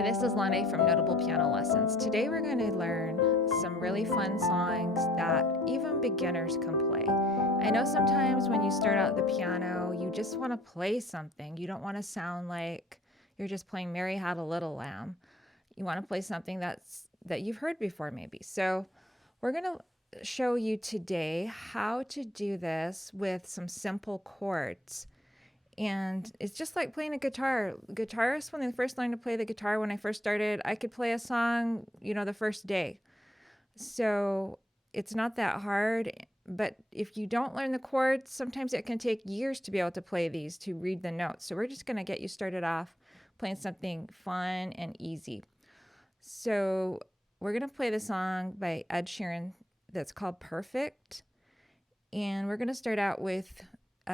Hi, this is Lane from Notable Piano Lessons. Today we're going to learn some really fun songs that even beginners can play. I know sometimes when you start out the piano, you just want to play something. You don't want to sound like you're just playing Mary Had a Little Lamb. You want to play something that you've heard before maybe. So we're going to show you today how to do this with some simple chords. And it's just like playing a guitar. Guitarists, when they first learned to play the guitar, when I first started, I could play a song, the first day. So it's not that hard. But if you don't learn the chords, sometimes it can take years to be able to play these, to read the notes. So we're just going to get you started off playing something fun and easy. So we're going to play the song by Ed Sheeran that's called Perfect. And we're going to start out with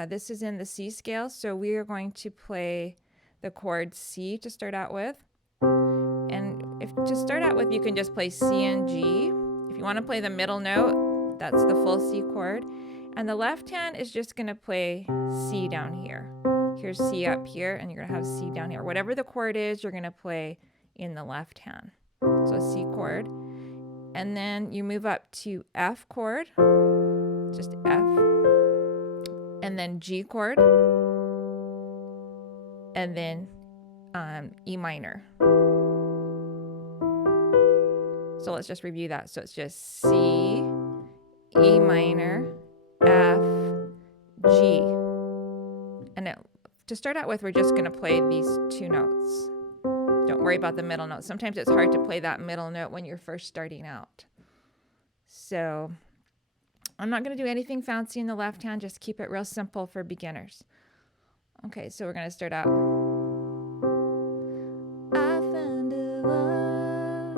this is in the C scale, so we are going to play the chord C to start out with. And if to start out with, you can just play C and G. If you want to play the middle note, that's the full C chord. And the left hand is just going to play C down here. Here's C up here, and you're going to have C down here. Whatever the chord is, you're going to play in the left hand. So C chord. And then you move up to F chord, just F. And then G chord, and then E minor. So let's just review that. So it's just C, E minor, F, G. And to start out with, we're just going to play these two notes. Don't worry about the middle note. Sometimes it's hard to play that middle note when you're first starting out. So I'm not going to do anything fancy in the left hand, just keep it real simple for beginners. Okay, so we're going to start out. I found a love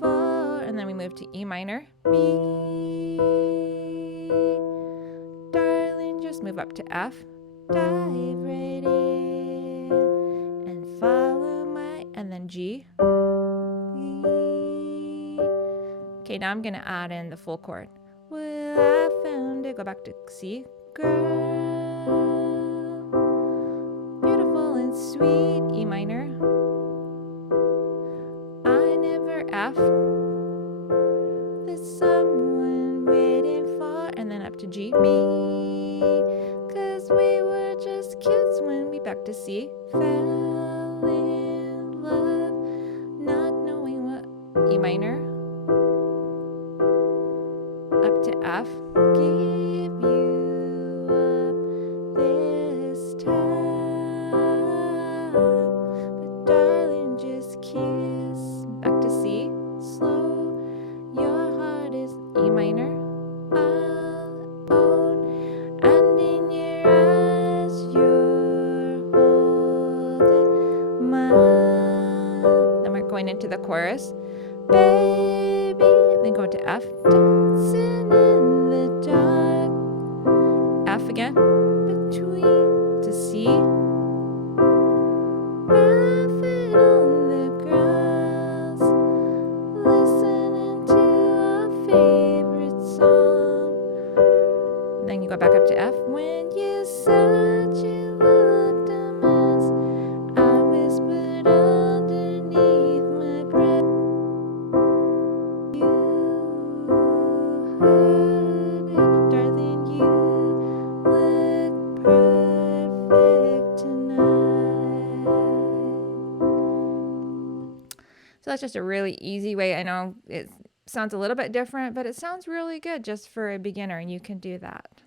for, and then we move to E minor. Me, darling, just move up to F. Dive right in and follow my, and then G. Okay, now I'm going to add in the full chord. Well, I found it. Go back to C. Girl, beautiful and sweet. E minor. I never F. There's someone waiting for. And then up to G. Me. 'Cause we were just kids when we back to C. Fell in love, not knowing what. E minor. Up to F. Give you up this time, but darling, just kiss. Back to C. Slow. Your heart is E minor. I'll own, and in your eyes, you're holding mine. Then we're going into the chorus. Baby, then go to F. Dancing in the dark. F again. Between to C. Barefoot on the grass, listening to our favorite song. Then you go back up to F. When you said you looked a mess, I whispered underneath my breath. Darling, you look perfect tonight. So that's just a really easy way. I know it sounds a little bit different, but it sounds really good just for a beginner, and you can do that.